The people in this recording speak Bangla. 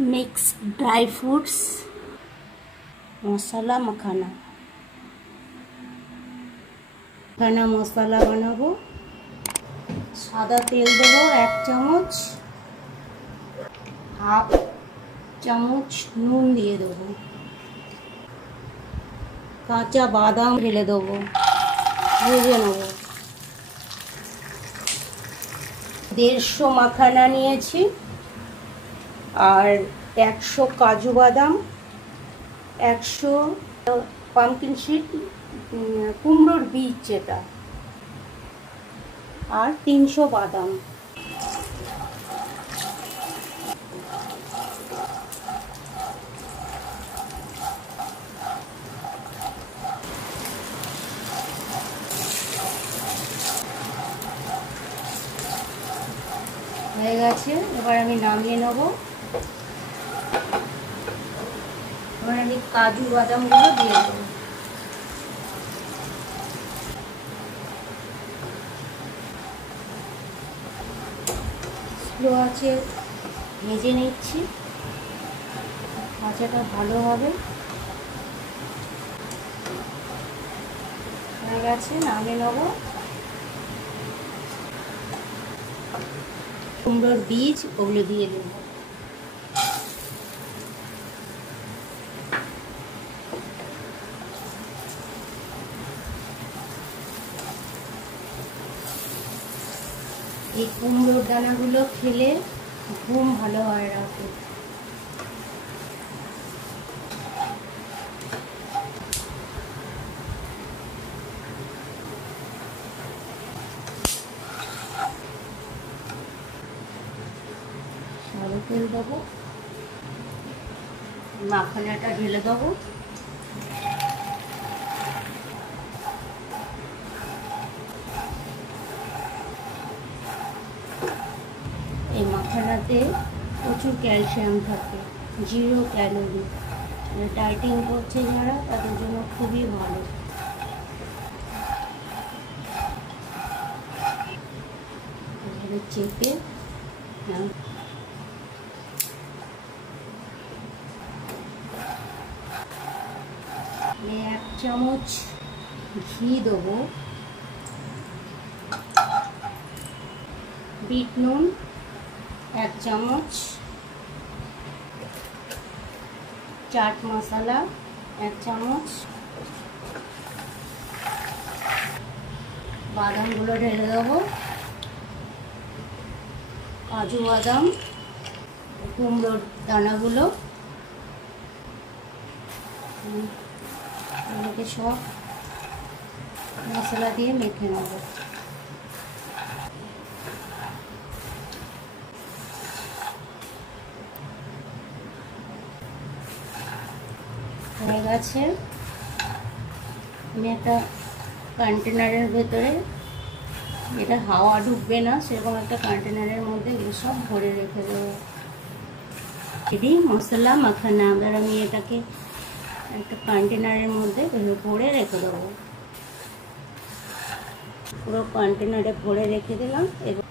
मिक्स ड्राई फ्रूट्स मसाला मखाना मसाला बनाबो। सादा तेल देबो 1 चामच, हाफ चामच নুন দিয়ে দেবো, কাঁচা বাদাম ঢেলে দেবো, ভেজে নেবো। 150 মাখানা নিয়েছি আর 100 কাজু বাদাম, 100 পামকিন সিড কুমড়োর বীজ যেটা, আর 300 বাদাম। হয়ে গেছে, এবার আমি নামিয়ে নেব। এবার আমি কাজু বাদামগুলো দিয়ে দেবো। স্লো আছে ভেজে নিচ্ছি, ভাজাটা ভালো হবে। হয়ে গেছে, নামিয়ে নেব। কুমড়োর বীজ ওগুলো দিয়ে দেব। এই কুমড়োর দানাগুলো খেলে ঘুম ভালো হয় রাতে। সাদা তেল দেবো, মাখানাটা ঢেলে দেবো। এই মাখানাতে প্রচুর ক্যালসিয়াম থাকে, 0 ক্যালোরি। ডায়েটিং করছে যারা তাদের জন্য খুবই ভালো। চেপে আমি 1 চামচ ঘি দেবো, বিট নুন 1 চামচ, চাট মশলা 1 চামচ, বাদামগুলো ঢেলে দেবো, কাজু বাদাম, কুমড়োর দানাগুলো, এগুলোকে সব মশলা দিয়ে মেখে নেব। হয়ে গেছে, আমি একটা কন্টেনারের ভেতরে, এটা হাওয়া ঢুকবে না সেরকম একটা কন্টেনারের মধ্যে এগুলো সব ভরে রেখে দেবো। এটি মশলা মাখানা, এবার আমি এটাকে একটা কন্টেনারের মধ্যে ভরে রেখে দেবো। পুরো কন্টেনারে ভরে রেখে দিলাম। এবার